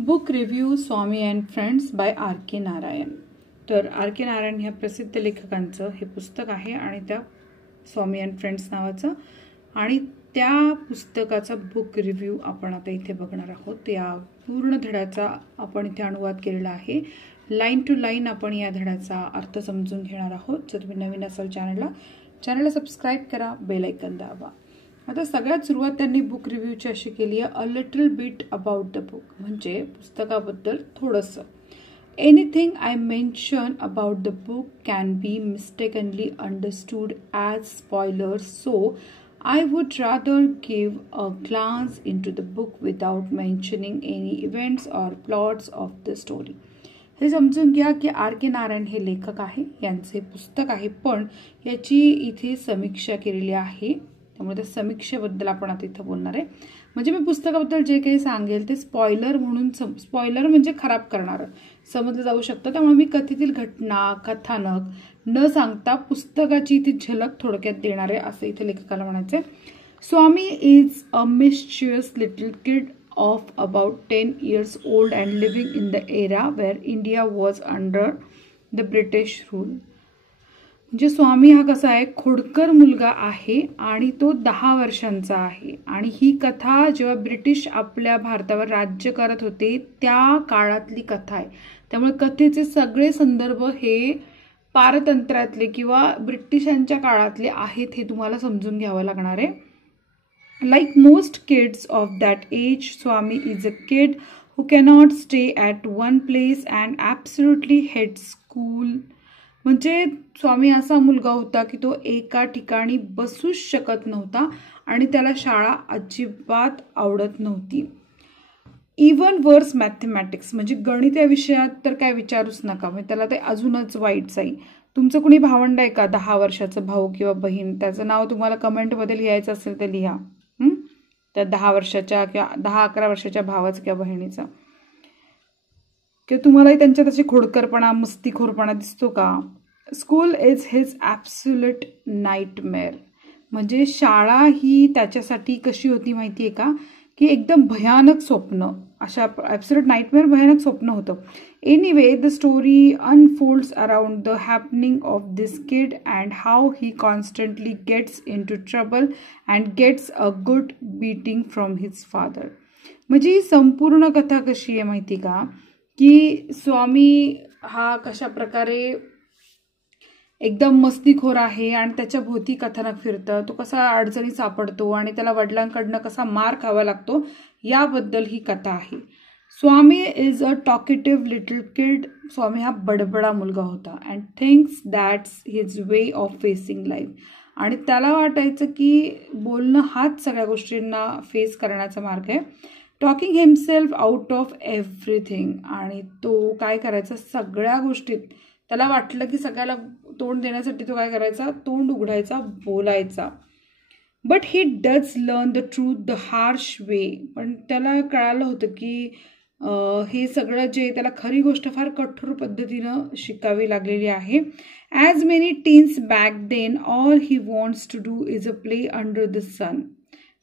Book review Swami and friends by R K Narayan. तर R K Narayan ह्या प्रसिद्ध लेखकांचं हे पुस्तक आहे आणि त्या स्वामी अँड फ्रेंड्स नावाचं, आणि त्या पुस्तकाचा बुक रिव्ह्यू आपण आता इथे बघणार आहोत. या पूर्ण धड्याचा आपण इथे अनुवाद केलेला आहे. लाईन टू लाईन आपण या धड्याचा अर्थ समजून घेणार आहोत. जर तुम्ही नवीन असाल चॅनलला सबस्क्राईब करा, बेल आयकॉन दाबा. आता सगळ्यात सुरुवात त्यांनी बुक रिव्ह्यूची अशी केली आहे, a little bit about the book, म्हणजे पुस्तकाबद्दल थोडंसं. Anything I mention about the book can be mistakenly understood as spoilers, so I would rather give a glance into the book without mentioning any events or plots of the story. हे समजून घ्या की R K Narayan हे लेखक आहे, यांचे पुस्तक आहे, पण याची इथे समीक्षा केलेली आहे. त्यामुळे त्या समीक्षेबद्दल आपण आता इथं बोलणार आहे. म्हणजे मी पुस्तकाबद्दल जे काही सांगेल ते स्पॉयलर म्हणून, स्पॉयलर म्हणजे खराब करणारं समजलं जाऊ शकतं. त्यामुळे मी कथेतील घटना, कथानक न सांगता पुस्तकाची ती झलक थोडक्यात देणार आहे, असं इथे लेखकाला म्हणायचं. Swami is a mischievous little kid of about 10 years old and living in the era where India was under the British rule. म्हणजे स्वामी हा कसा आहे, खोडकर मुलगा आहे आणि तो 10 वर्षांचा आहे. आणि ही कथा जेव्हा ब्रिटिश आपल्या भारतावर राज्य करत होते त्या काळातली कथा आहे. त्यामुळे कथेचे सगळे संदर्भ हे पारतंत्र्यातले किंवा ब्रिटिशांच्या काळातले आहेत, हे तुम्हाला समजून घ्यावं लागणार आहे. Like most kids of that age, Swami is a kid who cannot stay at one place and absolutely hates school. म्हणजे स्वामी असा मुलगा होता की तो एका ठिकाणी बसूच शकत नव्हता आणि त्याला शाळा अजिबात आवडत नव्हती. इवन वर्स मॅथमॅटिक्स, म्हणजे गणित या विषयात तर काय विचारूच नका, म्हणजे त्याला ते अजूनच वाईट जाईल. तुमचं कुणी भावंड आहे का 10 वर्षाचं भाऊ किंवा बहीण, त्याचं नाव तुम्हाला कमेंटमध्ये लिहायचं असेल तर लिहा. त्या 10 वर्षाच्या किंवा 10-11 वर्षाच्या भावाचं किंवा बहिणीचं, किंवा तुम्हालाही त्यांच्यात अशी खोडकरपणा, मस्तीखोरपणा दिसतो का? School is his absolute nightmare. म्हणजे शाळा ही त्याच्यासाठी कशी होती माहिती आहे का, की एकदम भयानक स्वप्न, अशा ॲब्सोल्यूट नाईटमेअर, भयानक स्वप्न होतं. Anyway the story unfolds around the happening of this kid and how he constantly gets into trouble and gets a good beating from his father. म्हणजे ही संपूर्ण कथा कशी आहे माहिती का, की स्वामी हा कशा प्रकारे एकदम मस्तीखोर आहे आणि त्याच्या भोवती कथानक फिरतं, तो कसा अडचणी सापडतो आणि त्याला वडिलांकडनं कसा मार खावा लागतो, याबद्दल ही कथा आहे. स्वामी इज अ टॉकेटिव्ह लिटल किड. स्वामी हा बडबडा मुलगा होता. And thinks that's his way of facing life. आणि त्याला वाटायचं की बोलणं हाच सगळ्या गोष्टींना फेस करण्याचा मार्ग आहे. Talking himself out of everything. आणि तो काय करायचा, सगळ्या गोष्टीत त्याला वाटलं की सगळ्याला तोंड देण्यासाठी तो काय करायचा, तोंड उघडायचा, बोलायचा. But he does learn the truth the harsh way. पण त्याला कळालं होतं की हे सगळं जे त्याला खरी गोष्ट फार कठोर पद्धतीनं शिकावी लागलेली आहे. As many teens back then all he wants to do is a play under the sun.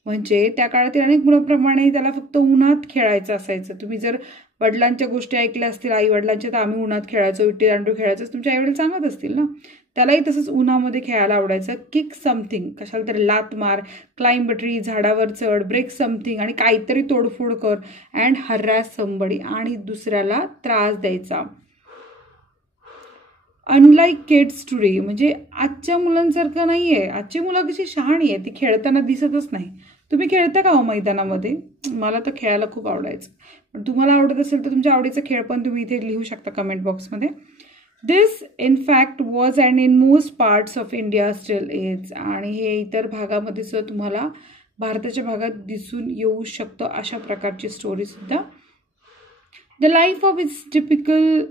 म्हणजे त्या काळातील अनेक मुलांप्रमाणे त्याला फक्त उन्हात खेळायचं असायचं. तुम्ही जर वडिलांच्या गोष्टी ऐकल्या असतील, आई वडिलांच्या, तर आम्ही उन्हात खेळायचो, विट्टी दांडू खेळायचं, तुमच्या आईवडील सांगत असतील ना. त्यालाही तसंच उन्हामध्ये खेळायला आवडायचं. किक समथिंग, कशाला तरी लात मार, क्लाइंब ट्री, झाडावर चढ, ब्रेक समथिंग, आणि काहीतरी तोडफोड कर, अँड हरॅस समबडी, आणि दुसऱ्याला त्रास द्यायचा. अनलाईक किड्स टुडे, म्हणजे आजच्या मुलांसारखं नाही आहे. आजची मुलं कशी शहाणी आहे, ती खेळताना दिसतच नाही. तुम्ही खेळता का हो मैदानामध्ये? मला तर खेळायला खूप आवडायचं. पण तुम्हाला आवडत असेल तर तुमच्या आवडीचा खेळ पण तुम्ही इथे लिहू शकता कमेंट बॉक्समध्ये. This in fact was and in most parts of India steel is. आणि हे इतर भागामध्ये सुद्धा तुम्हाला भारताच्या भागात दिसून येऊ शकतं अशा प्रकारची स्टोरी सुद्धा. The life of its typical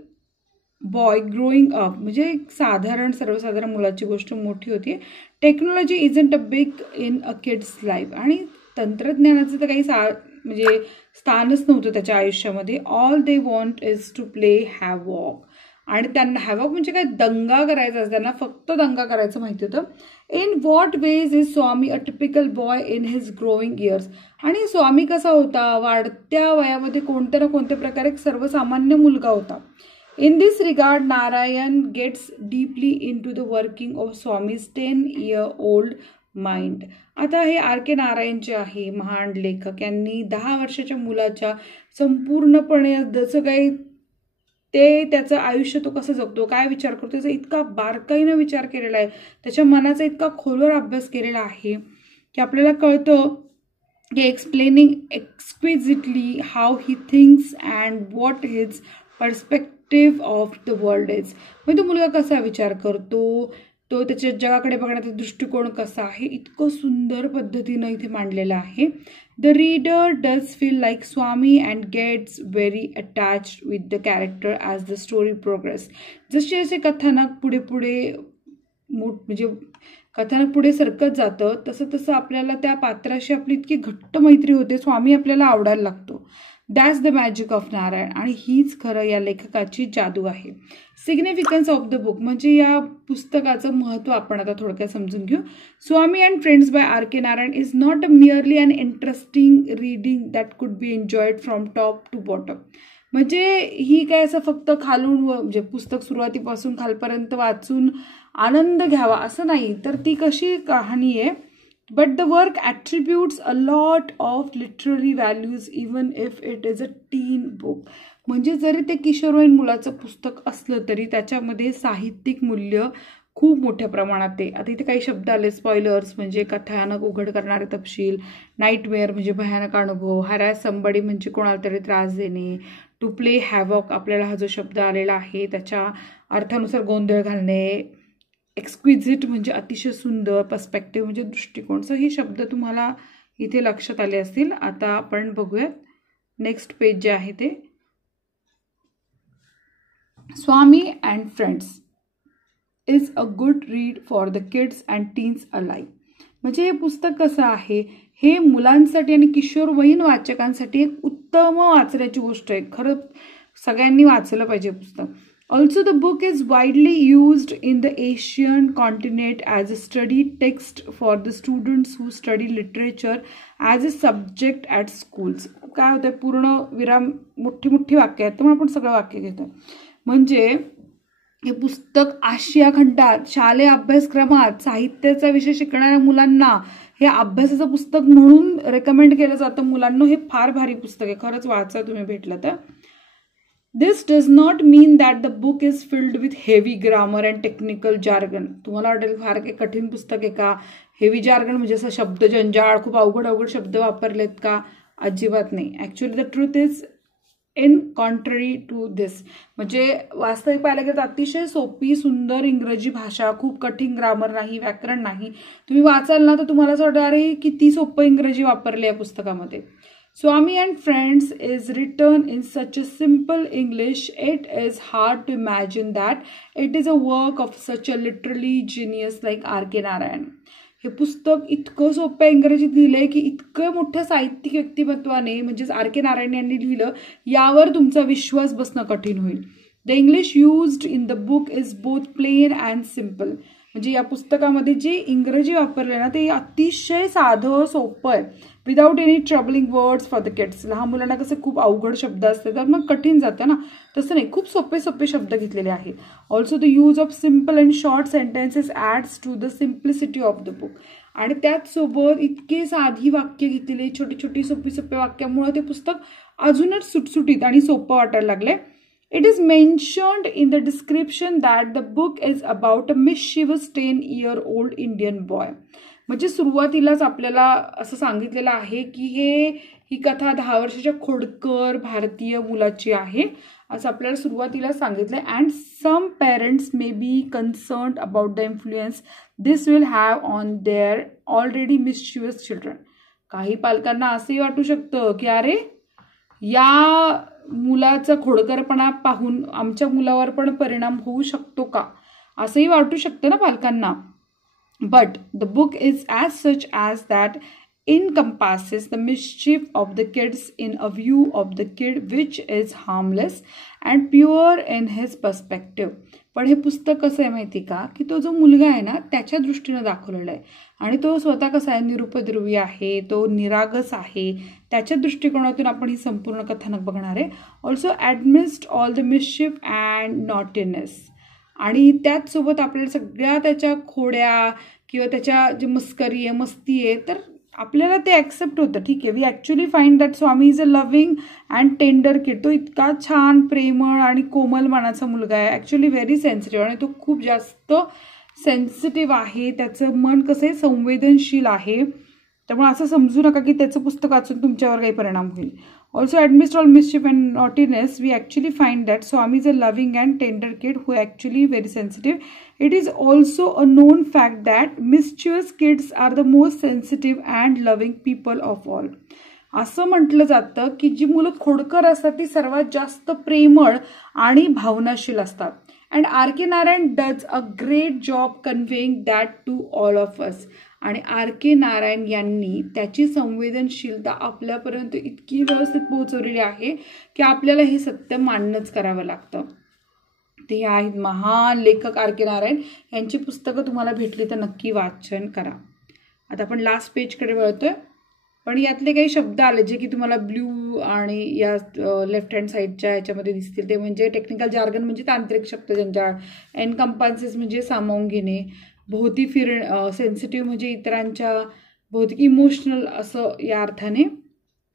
boy growing up, म्हणजे साधारण सर्वसाधारण मुलाची गोष्ट मोठी होती. Technology isn't a big in a kid's life. आणि तंत्रज्ञानाचं तर काही म्हणजे स्थानच नव्हतं त्याच्या आयुष्यामध्ये. All they want is to play, havoc. आणि त्यांना हॅवॉक म्हणजे काय, दंगा करायचा, त्यांना फक्त दंगा करायचं माहिती होतं. In what ways is Swami a typical boy in his growing years. आणि स्वामी कसा होता, वाढत्या वयामध्ये कोणत्या ना कोणत्या प्रकारे एक सर्वसामान्य मुलगा होता. In this regard, Narayan gets deeply into the working of Swami's 10-year-old mind. आता हे R.K. नारायण जे आहे महान लेखक, यांनी 10 वर्षाच्या मुलाच्या संपूर्णपणे जसं काही ते त्याचं आयुष्य तो कसं जगतो, काय विचार करतो, त्याचा इतका बारकाईनं विचार केलेला आहे, त्याच्या मनाचा इतका खोलवर अभ्यास केलेला आहे की आपल्याला कळतं की explaining exquisitely how he thinks and what his perspective of the world is. म्हणजे तो मुलगा कसा विचार करतो, तो त्याच्या जगाकडे बघण्याचा दृष्टिकोन कसा आहे, इतकं सुंदर पद्धतीनं इथे मांडलेलं आहे. The reader does feel like Swami and gets very attached with the character as the story progress. जसे जसे कथानक पुढे पुढे म्हणजे कथानक पुढे सरकत जातं तसं तसं आपल्याला त्या पात्राशी आपली इतकी घट्ट मैत्री होते, स्वामी आपल्याला आवडायला लागतो. That's the magic of Narayan. आणि हीच खरं या लेखकाची जादू आहे. सिग्निफिकन्स ऑफ द बुक म्हणजे या पुस्तकाचं महत्त्व आपण आता थोडक्यात समजून घेऊ. Swami and friends by R.K. Narayan is not merely an interesting reading that could be enjoyed from top to bottom. म्हणजे ही काय असं फक्त खालून म्हणजे पुस्तक सुरुवातीपासून खालपर्यंत वाचून आनंद घ्यावा असं नाही, तर ती कशी कहाणी आहे. But the work attributes a lot of literary values even if it is a teen book. म्हणजे जरी ते किशोरवयीन मुलाचं पुस्तक असलं तरी त्याच्यामध्ये साहित्यिक मूल्य खूप मोठ्या प्रमाणात आहे. आता इथे काही शब्द आले, स्पॉयलर्स म्हणजे कथानक उघड करणारे तपशील, नाईटमेअर म्हणजे भयानक अनुभव, हॅरॅस समबडी म्हणजे कोणाला तरी त्रास देणे, टू प्ले हॅवॉक आपल्याला हा जो शब्द आलेला आहे त्याच्या अर्थानुसार गोंधळ घालणे, एक्सक्विजिट म्हणजे अतिशय सुंदर, पर्स्पेक्टिव्ह म्हणजे दृष्टिकोन. सो हे शब्द तुम्हाला इथे लक्षात आले असतील. आता आपण बघूयात नेक्स्ट पेज जे आहे ते. Swami and friends is a good read for the kids and teens alike. म्हणजे हे पुस्तक कसं आहे, हे मुलांसाठी आणि किशोरवयीन वाचकांसाठी एक उत्तम वाचण्याची गोष्ट आहे. खरं सगळ्यांनी वाचलं पाहिजे पुस्तक. Also, the book is widely used in the Asian continent as a study text for the students who study literature as a subject at schools. काय होतं, पूर्ण विराम मोठी मोठी वाक्य आहेत, त्यामुळे आपण सगळं वाक्य घेतो. म्हणजे हे पुस्तक आशिया खंडात शालेय अभ्यासक्रमात साहित्याचा विषय शिकणाऱ्या मुलांना हे अभ्यासाचं पुस्तक म्हणून रेकमेंड केलं जातं. मुलांना हे फार भारी पुस्तक आहे, खरंच वाचा तुम्ही भेटलं तर. This does not mean that the book is filled with heavy grammar and technical jargon. तुम्हाला वाटेल फार काही कठीण पुस्तक आहे का, हेवी जार्गन म्हणजे असं शब्द जंजाळ, खूप अवघड अवघड शब्द वापरलेत का, अजिबात नाही. Actually the truth is in contrary to this. म्हणजे वास्तविक पाहायला गेलं तर अतिशय सोपी सुंदर इंग्रजी भाषा, खूप कठीण ग्रामर नाही, व्याकरण नाही. तुम्ही वाचाल ना तर तुम्हाला असं वाटतं अरे किती सोपं इंग्रजी वापरले या पुस्तकामध्ये. Swami and Friends is written in such a simple English, it is hard to imagine that it is a work of such a literally genius like R.K. Narayan. हे पुस्तक इतकं सोप्या इंग्रजीत लिहिलंय की इतकं मोठ्या साहित्यिक व्यक्तिमत्वाने म्हणजेच R.K. नारायण यांनी लिहिलं यावर तुमचा विश्वास बसणं कठीण होईल. The English used in the book is both plain and simple. म्हणजे या पुस्तकामध्ये जे इंग्रजी वापरले ना ते अतिशय साधं सोपं आहे. Without any troubling words for the kids. लहान मुलांना कसे खूप अवघड शब्द असतात तर मग कठीण जातं ना, तसं नाही, खूप सोपे सोपे शब्द घेतलेले आहेत. Also the use of simple and short sentences adds to the simplicity of the book. आणि त्याचसोबत इतके साधी वाक्य घेतलेले, छोटी छोटी सोपी सोपे वाक्यामुळे ते पुस्तक अजूनच सुटसुटीत आणि सोपं वाटायला लागले. It is mentioned in the description that the book is about a mischievous 10-year-old Indian boy. म्हणजे सुरुवातीलाच आपल्याला असं सांगितलेलं आहे की ही कथा 10 वर्षाच्या खोडकर भारतीय मुलाची आहे असं आपल्याला सुरुवातीला सांगितलं. And some parents may be concerned about the influence this will have on their already mischievous children. काही पालकांना असंही वाटू शकतं की अरे या मुलाचा खोडकरपणा पाहून आमच्या मुलावर पण परिणाम होऊ शकतो का, असंही वाटू शकतं ना पालकांना. But the book is as such as that encompasses the mischief of the kids in a view of the kid which is harmless and pure in his perspective. पण हे पुस्तक कसं आहे माहिती का, की तो जो मुलगा आहे ना त्याच्या दृष्टीनं दाखवलेला आहे आणि तो स्वतः कसा आहे, निरुपद्रवी आहे, तो निरागस आहे, त्याच्या दृष्टिकोनातून आपण ही संपूर्ण कथानक बघणार आहे. Also amidst all the mischief and naughtiness, आणि त्याचसोबत आपल्याला सगळ्या त्याच्या खोड्या किंवा त्याच्या जी मस्करी आहे, मस्ती आहे, तर आपल्याला ते ॲक्सेप्ट होतं. ठीक आहे, we actually find that Swami is a loving and tender kid. तो इतका छान, प्रेमळ आणि कोमल मनाचा मुलगा आहे, ॲक्च्युली व्हेरी सेन्सिटिव्ह, आणि तो खूप जास्त सेन्सिटिव्ह आहे. त्याचं मन कसं आहे, संवेदनशील आहे. त्यामुळे असं समजू नका की त्याचं पुस्तक वाचून तुमच्यावर काही परिणाम होईल. Also amidst all mischief and naughtiness, we actually find that Swami is a loving and tender kid who actually very sensitive. It is also a known fact that mischievous kids are the most sensitive and loving people of all. असं म्हटलं जातं की जी मुलं खोडकर असतात ती सर्वात जास्त प्रेमळ आणि भावनाशील असतात. And R.K. Narayan does a great job conveying that to all of us. आणि R.K. नारायण यांनी त्याची संवेदनशीलता आपल्यापर्यंत इतकी व्यवस्थित पोहोचवलेली आहे की आपल्याला हे सत्य मान्यच करावं लागतं. ते आहेत महान लेखक R.K. नारायण. यांची पुस्तकं तुम्हाला भेटली तर नक्की वाचन करा. आता आपण लास्ट पेजकडे वळतोय, पण यातले काही शब्द आले जे की तुम्हाला ब्ल्यू आणि या लेफ्ट हँड साईडच्या याच्यामध्ये दिसतील. ते म्हणजे टेक्निकल जार्गन म्हणजे तांत्रिक शब्द, ज्यांच्या एनकम्पासेस म्हणजे सामावून घेणे, भोवती सेन्सिटिव्ह म्हणजे इतरांच्या भौतिक, इमोशनल असं या अर्थाने,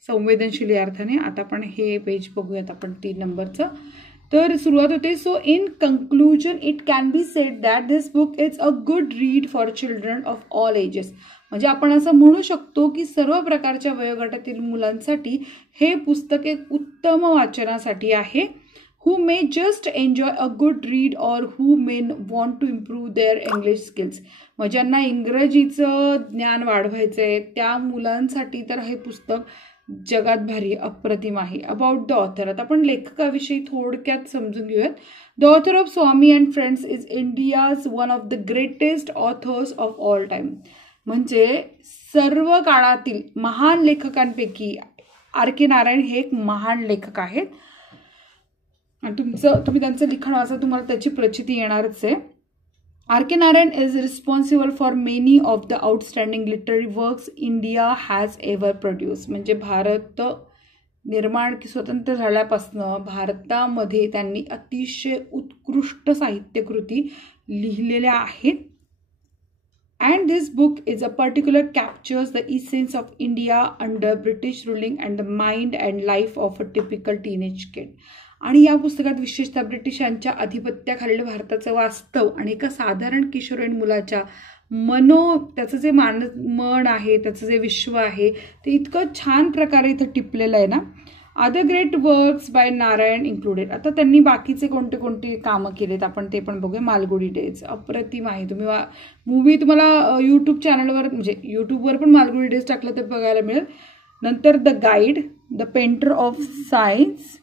संवेदनशील या अर्थाने. आता आपण हे पेज बघूयात आपण 3 नंबरचं. तर सुरुवात होते. So in conclusion it can be said that this book is a good read for children of all ages. म्हणजे आपण असं म्हणू शकतो की सर्व प्रकारच्या वयोगटातील मुलांसाठी हे पुस्तक एक उत्तम वाचनासाठी आहे. who may just enjoy a good read or who may want to improve their English skills. म्हणजे ज्यांना इंग्रजीचं ज्ञान वाढवायचं आहे त्या मुलांसाठी तर हे पुस्तक जगात भारी, अप्रतिम आहे. अबाउट द ऑथर, आता आपण लेखकाविषयी थोडक्यात समजून घेऊयात. The author of Swami and friends is India's one of the greatest authors of all time. म्हणजे सर्व काळातील महान लेखकांपैकी R.K. नारायण हे एक महान लेखक आहेत. आणि तुम्ही त्यांचं लिखाण वाचा, तुम्हाला त्याची प्रचिती येणारच आहे. R.K. Narayan is responsible for many of the outstanding literary works India has ever produce. म्हणजे भारत निर्माण की स्वतंत्र झाल्यापासून भारतामध्ये त्यांनी अतिशय उत्कृष्ट साहित्यकृती लिहिलेल्या आहेत. And this book is a particular captures the essence of India under British ruling and the mind and life of a typical teenage kid. आणि या पुस्तकात विशेषतः ब्रिटिशांच्या अधिपत्याखालील भारताचं वास्तव आणि एका साधारण किशोरवयीन मुलाच्या त्याचं जे मन आहे, त्याचं जे विश्व आहे ते इतकं छान प्रकारे इथं टिपलेलं आहे ना. Other great works by Narayan included. आता त्यांनी बाकीचे कोणते कोणते कामं केलेत आपण ते पण बघूया. मालगुडी डेज अप्रतिम आहे. तुम्ही मूवी तुम्हाला यूट्यूब चॅनलवर म्हणजे यूट्यूबवर पण मालगुडी डेज टाकलं तर बघायला मिळेल. नंतर the guide, the painter of science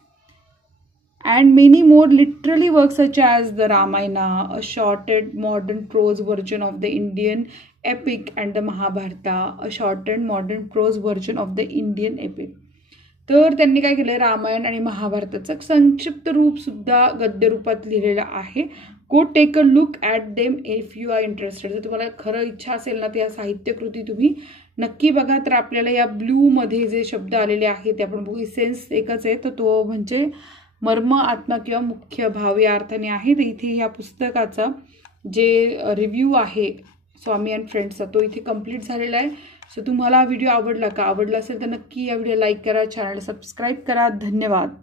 and many more literary works such as the Ramayana, a shortened modern prose version of the Indian epic, and the Mahabharata, a shortened modern prose version of the Indian epic. तर त्यांनी काय केलं, रामायण आणि महाभारताचं संक्षिप्त रूप सुद्धा गद्य रूपात लिहिलेलं आहे. Go take a look at them if you are interested. जर तुम्हाला खरं इच्छा असेल ना तर या साहित्यकृती तुम्ही नक्की बघा. तर आपल्याला या ब्ल्यूमध्ये जे शब्द आलेले आहेत ते आपण बघू. इसेन्स एकच आहे, तर तो म्हणजे मर्म, आत्मा किंवा मुख्य भाव या अर्थाने आहे. तर इथे या पुस्तकाचा जे रिव्ह्यू आहे स्वामी अँड फ्रेंड्सचा तो इथे कंप्लीट झालेला आहे. सो तुम्हाला हा व्हिडिओ आवडला का? आवडला असेल तर नक्की या व्हिडिओ लाईक करा, चॅनल सबस्क्राईब करा. धन्यवाद.